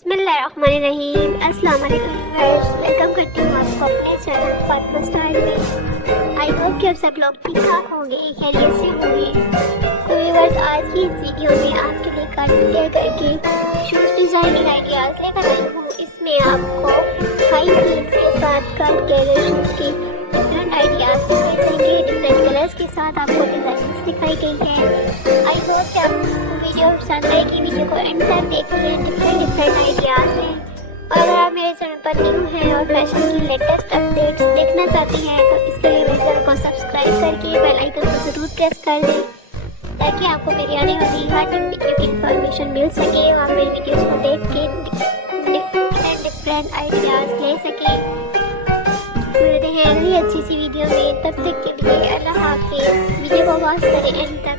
बिस्मिल्लाहिर्रहमानिर्रहीम। अस्सलाम वालेकुम व्यूअर्स, वेलकम करती हूँ आपको अपने चैनल फातिमास्टाइल में। आई होप कि आप सब लोग ठीक ठाक होंगे, खैरियत से होंगे। तो व्यूअर्स, आज की इस वीडियो में आपके लिए कट करके शूज़ डिज़ाइनिंग आइडियाज़ लेकर आई हूँ। इसमें आपको हाई हील्स के साथ कट गैगर शूज़ के डिफरेंट आइडियाज़ दिखाए जाएंगे। डिफरेंट कलर्स के साथ आपको डिज़ाइन दिखाई गई है। आई होप कि आपको वीडियो पसंद आएगी। वीडियो को एंड तक देखिए, डिफरेंट आइडियाज़ हैं। और अगर आप मेरे चैनल पर न्यू हैं और फैशन की लेटेस्ट अपडेट्स देखना चाहते हैं तो इसके लिए मेरे चैनल को सब्सक्राइब करके बेल आइकन को ज़रूर प्रेस कर दें, ताकि आपको मेरी आने वाली हर न्यू वीडियो की इंफॉर्मेशन मिल सके और मेरी वीडियोस को देख के डिफरेंट आइडियाज़ ले सकें। मिलते हैं अगली अच्छी सी वीडियो में, तब तक के लिए अल्लाह हाफिज़। वीडियो को वॉच करें एंड तक।